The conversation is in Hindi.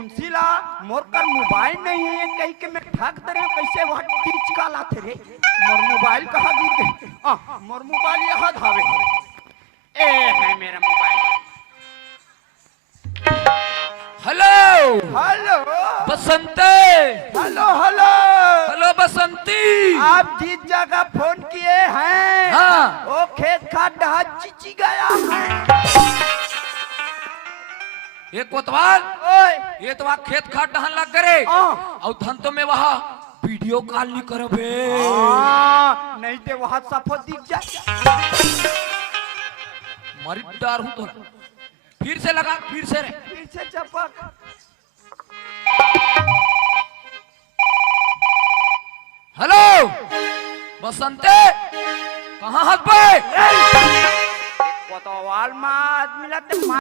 मुंशी ला मोर कर मोबाइल नहीं है कहीं के मैं ठग दे कैसे वह टीच का लाथे रे मोर मोबाइल कहाँ गिर गए मोर मोबाइल यहाँ धावे ए है मेरा mobile. Hello hello Basanti. Hello hello hello Basanti. आप जिस जगह फोन किए हैं हाँ। वो खेत खाद डहा चिची गया है। ये कोतवाल ओए ये तो वहाँ खेत खाद डहन लग करे और धन तो में वहाँ वीडियो कॉल नहीं करबे नहीं तो वहाँ सफो दिख जाए मरी डर हूँ तो फिर से लगा फिर से रे फिर से चपक। हेलो बसंते कहाँ हंस पे कोतवाल में आदमी लगते